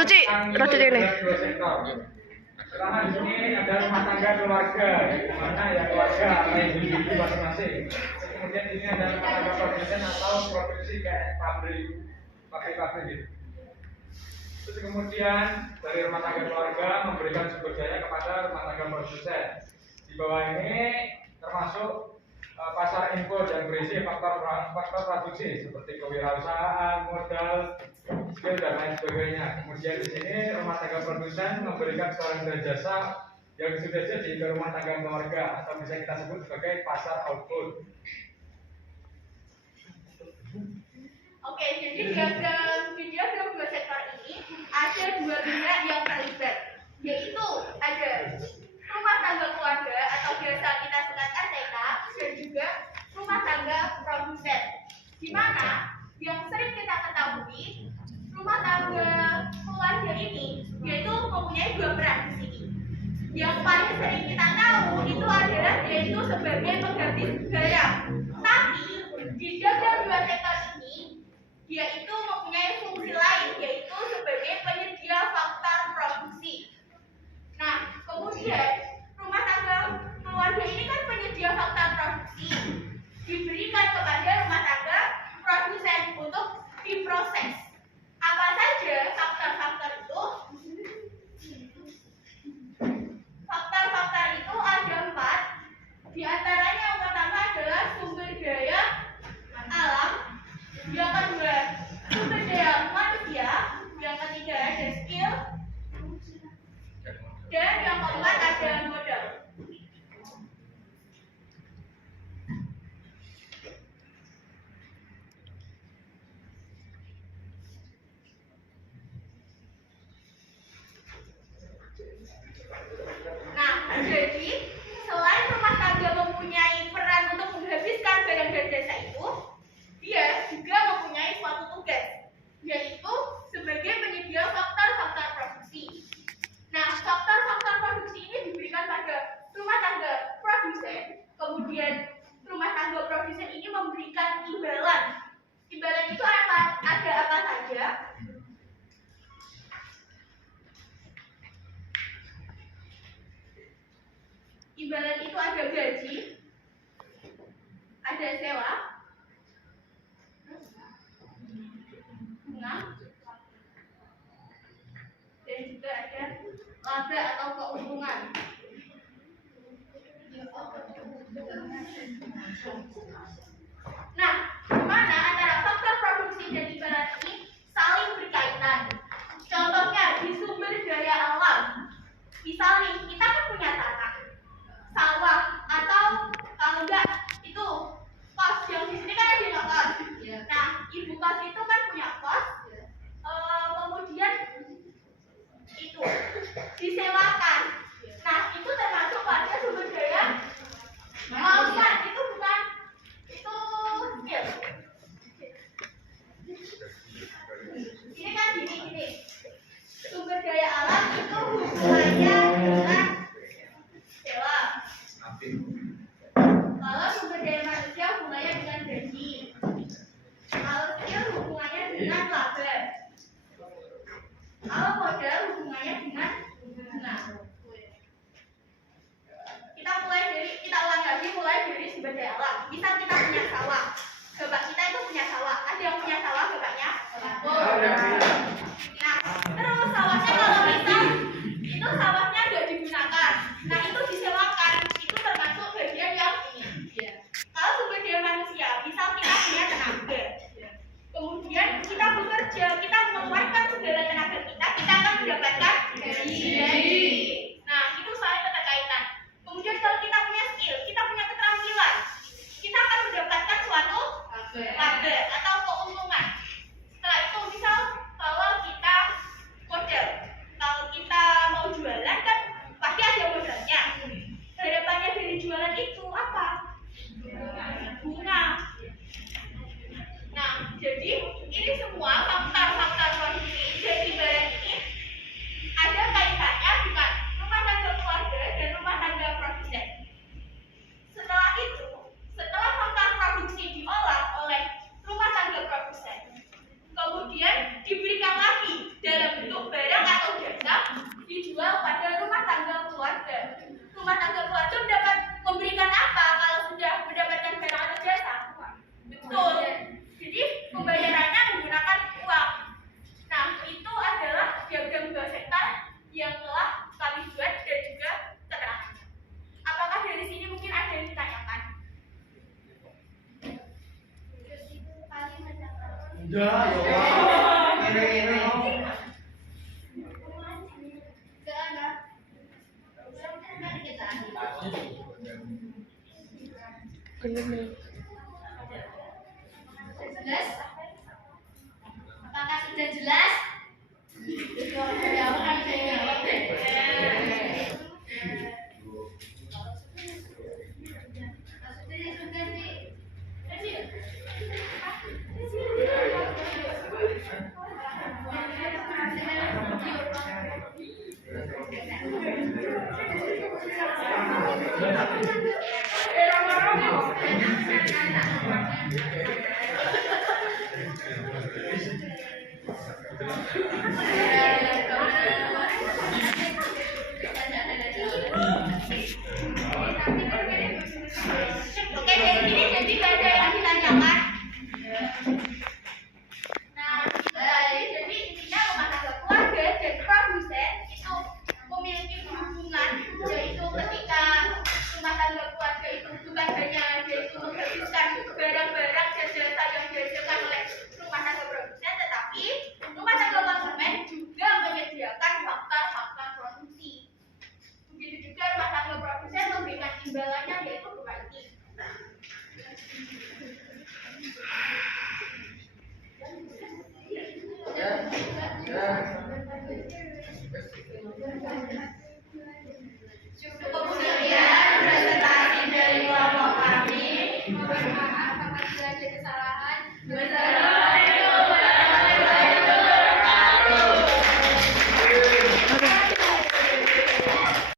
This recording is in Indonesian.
Suci, rada ini. Pertama di sini ada rumah tangga keluarga, di mana ya keluarga atau individu masing-masing. Kemudian di sini ada rumah tangga produsen atau produksi kayak pabrik gitu. Terus kemudian dari rumah tangga keluarga memberikan sumber daya kepada rumah tangga produsen. Di bawah ini termasuk pasar impor dan berisi faktor produksi seperti kewirausahaan, modal, skill dan lain sebagainya. Kemudian di sini rumah tangga produsen memberikan barang dan jasa yang sudah jadi ke rumah tangga keluarga atau bisa kita sebut sebagai pasar output. Oke, jadi dalam dua sektor ini ada dua pihak yang terlibat, yaitu ada rumah tangga keluarga atau biasa kita sebut RTK dan juga rumah tangga produsen. Di mana yang sering kita ketahui rumah tangga keluarga ini yaitu mempunyai dua peran di sini. Yang paling sering kita tahu itu adalah yaitu sebagai pengganti barang. Tapi di dalam dua sektor ini dia itu mempunyai fungsi lain yaitu sebagai penyedia faktor produksi. Nah, kemudian rumah tangga keluarga ini kan penyedia faktor produksi diberikan kepada rumah tangga produsen untuk diproses. Apa saja faktor-faktor itu? Faktor-faktor itu ada 4. Di antaranya yang pertama adalah sumber daya alam, yang kedua sumber daya manusia, yang ketiga ada skill, dan yang keempat ada modal. Nah, jadi selain rumah tangga mempunyai peran untuk menghabiskan barang dan jasa itu, dia juga mempunyai suatu tugas, yaitu sebagai penyedia faktor-faktor produksi. Nah, faktor-faktor produksi ini diberikan pada rumah tangga produsen. Kemudian rumah tangga produsen ini memberikan imbalan. Imbalan itu ada apa saja? Imbalan itu ada gaji, ada sewa, bunga, dan juga ada laba atau keuntungan. Nah, di mana antara faktor produksi dan imbalan ini saling berkaitan. Contohnya di sumber daya alam. Misal nih, kita kan punya tanah, sawah, atau kalau enggak itu kos. Yang di sini kan ada kos. Nah, ibu kos itu kan punya kos. Kemudian itu disewakan. Nah, itu termasuk pada sumber daya bukan, itu bukan, itu skill. Ini kan gini sumber daya alam itu hubungannya dengan sewa. Kalau sumber daya manusia hubungannya dengan gaji. Kalau skill hubungannya dengan laba. Kalau modal hubungannya dengan bunga. Kita ulang lagi mulai dari sumber daya alam. Misal kita punya sawah. Bapak kita itu punya sawah. Ada yang punya sawah bapaknya? Nah, terus sawahnya kalau misal itu sawahnya nggak digunakan, nah itu disewakan. Itu termasuk bagian yang ini. Kalau sumber daya manusia, misal kita punya tenaga. Kemudian kita bekerja, kita mengeluarkan segala tenaga kita akan mendapatkan gaji. Nah, itu saling keterkaitan. Kemudian kalau kita punya skill, kita punya keterampilan, kita akan mendapatkan suatu laba atau keuntungan. Setelah itu, misal kalau kita modal, kalau kita mau jualan kan pasti ada modalnya. Harapannya dari jualan itu apa? Bunga. Nah, jadi ini semua faktor-faktor produksi dan imbalan ini ada kaitannya dengan rumah tangga keluarga dan rumah tangga produsen. Setelah itu, setelah faktor produksi diolah oleh rumah tangga produsen, kemudian diberikan lagi dalam bentuk barang Pembayarannya menggunakan uang. Nah, itu adalah diagram dua sektor yang telah kami buat dan juga terang. Apakah dari sini mungkin ada yang ditanyakan? Udah, ya. Ini. Jelas? Apakah sudah jelas? Jawab, kan saya jawab. Oke, dari sini jadi nggak ada yang ditanyakan. Nah, jadi intinya rumah tangga keluarga dan produsen itu memiliki hubungan, yaitu ketika rumah tangga keluarga itu bukan hanya yaitu menghabiskan barang-barang dan jasa yang dihasilkan oleh rumah tangga produsen, tetapi rumah tangga konsumen juga menyediakan faktor-faktor produksi. Begitu juga rumah tangga produsen memberikan imbalannya yaitu royalti. Cukup sekian presentasi dari kelompok kami.